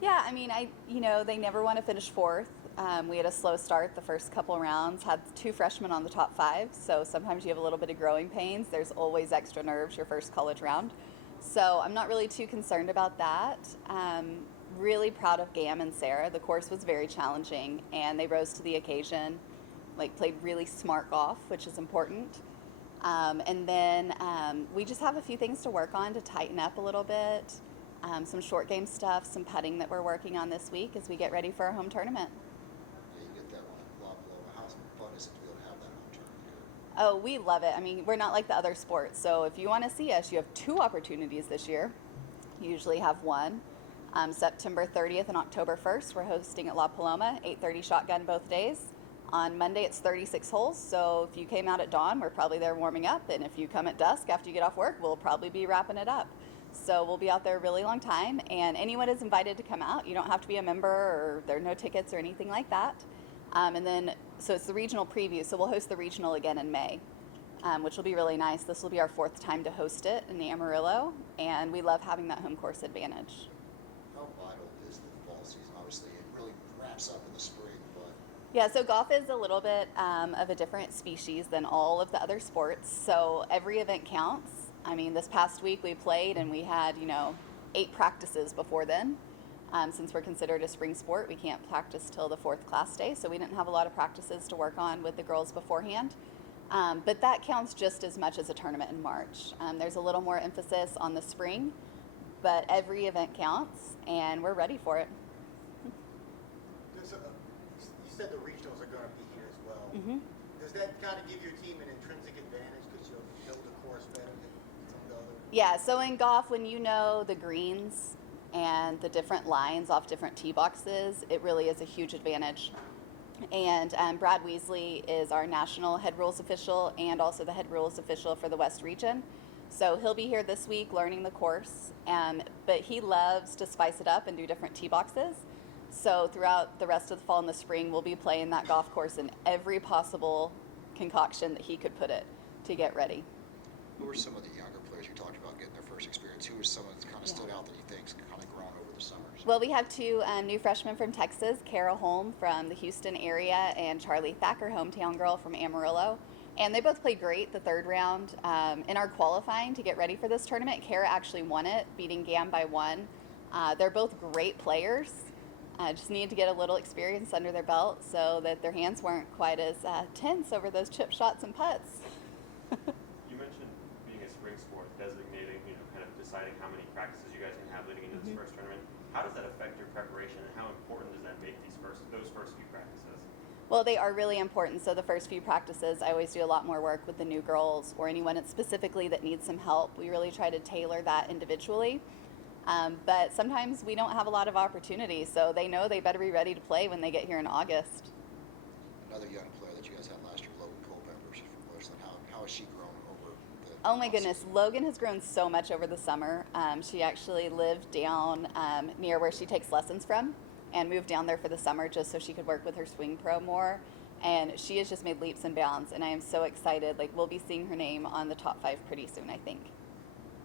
Yeah, I mean, they never want to finish fourth. We had a slow start the first couple rounds, had two freshmen on the top five, so sometimes you have a little bit of growing pains. There's always extra nerves your first college round. So I'm not really too concerned about that. Really proud of Gam and Sarah. The course was very challenging, and they rose to the occasion, like played really smart golf, which is important. And then we just have a few things to work on to tighten up a little bit. Some short game stuff, some putting that we're working on this week as we get ready for our home tournament. Yeah, you get that one a lot below. How fun is it to be able to have that home tournament here? Oh, we love it. I mean, we're not like the other sports. So if you want to see us, you have two opportunities this year. You usually have one. September 30th and October 1st, we're hosting at La Paloma, 8:30 shotgun both days. On Monday, it's 36 holes. So if you came out at dawn, we're probably there warming up. And if you come at dusk after you get off work, we'll probably be wrapping it up. So we'll be out there a really long time, and anyone is invited to come out. You don't have to be a member, or there are no tickets or anything like that. So it's the regional preview. So we'll host the regional again in May, which will be really nice. This will be our fourth time to host it in Amarillo, and we love having that home course advantage. How vital is the fall season? Obviously, it really wraps up in the spring, but Yeah, so golf is a little bit of a different species than all of the other sports. So every event counts. I mean, this past week we played and we had, 8 practices before then. Since we're considered a spring sport, we can't practice till the fourth class day. So we didn't have a lot of practices to work on with the girls beforehand. But that counts just as much as a tournament in March. There's a little more emphasis on the spring, but every event counts and we're ready for it. You said the regionals are going to be here as well. Mm-hmm. Does that kind of give your team an intrinsic advantage because you'll know the course better than some of the other? Yeah, so in golf, when you know the greens and the different lines off different tee boxes, it really is a huge advantage. And Brad Weasley is our national head rules official and also the head rules official for the West region. So he'll be here this week learning the course, but he loves to spice it up and do different tee boxes. So throughout the rest of the fall and the spring, we'll be playing that golf course in every possible concoction that he could put it to get ready. who are some of the younger players you talked about getting their first experience? Who is someone that's kind of stood out that you think's kind of grown over the summers? Well, we have two new freshmen from Texas, Kara Holm from the Houston area and Charlie Thacker, hometown girl from Amarillo. And they both played great the third round. In our qualifying to get ready for this tournament, Kara actually won it, beating Gam by 1. They're both great players. Just needed to get a little experience under their belt so that their hands weren't quite as tense over those chip shots and putts. You mentioned being a spring sport, designating, kind of deciding how many practices you guys can have leading into this first tournament. How does that affect your preparation, and how important does that make those first few practices? Well, they are really important. So the first few practices, I always do a lot more work with the new girls or anyone specifically that needs some help. We really try to tailor that individually. But sometimes we don't have a lot of opportunities, so they know they better be ready to play when they get here in August. Another young player that you guys had last year, Logan Culpepper from Bushland. How has she grown over the Oh my goodness, Logan has grown so much over the summer. She actually lived down near where she takes lessons from and moved down there for the summer just so she could work with her swing pro more. And she has just made leaps and bounds, and I am so excited. Like, we'll be seeing her name on the top 5 pretty soon, I think.